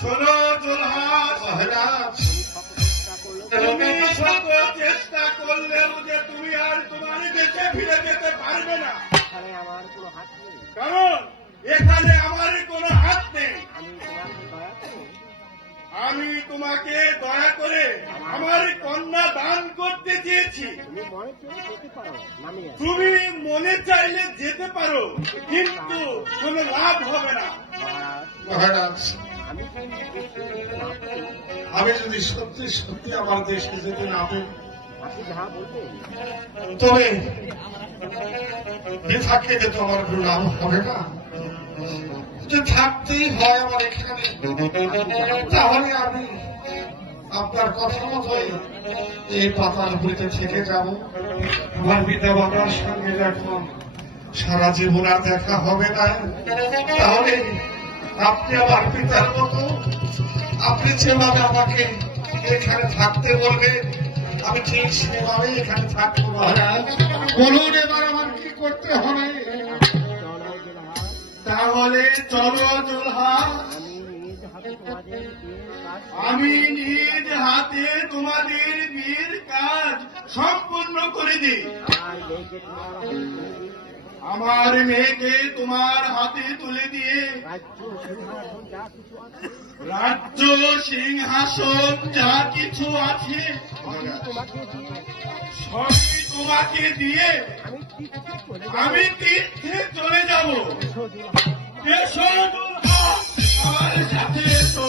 শোনো জোলহাস মহারাজ, তুমি শত চেষ্টা করলেও যে তুমি আর তোমার দেশে ফিরে যেতে পারবে না। আমার কোনো হাত নেই, কারণ এখানে আমার কোনো হাত নেই। আমি তোমাকে দয়া করে আমার কন্যা দান করতে চেয়েছি। তুমি মনে চাইলে যেতে পারো, কিন্তু কোনো লাভ হবে না। মহারাজ, আমি যদি সত্যি সত্যি আমার দেশে যেতে না পারি, তবে থাকলে যে তো আমার কোনো লাভ হবে না। যে থাকতেই হয় আমার এখানে, তাহলে আমি আপনার কথা মতোই এই পাতার উপরিতে থেকে যাব। আমার পিতা বাবার সঙ্গে যখন সারা জীবন আর দেখা হবে না, তাহলে আপনি আমার পিতার মতো, আপনি যেভাবে আমাকে এখানে থাকতে বলবেন, আমি ঠিক সেভাবে এখানে থাকবো। মহারাজ, বলুন এবার আমার কি করতে হবে? তাহলে চলো জোলহাস, আমি নিজ হাতে তোমাদের বিয়ের কাজ সম্পূর্ণ করে দিই। আমার মেয়েকে তোমার হাতে তুলে দিয়ে রাজ্য সিংহাসন যা কিছু আছে সবই তোমাকে দিয়ে আমি তীর্থে চলে যাব। এসো জোলহাস, আমার সাথে এসো।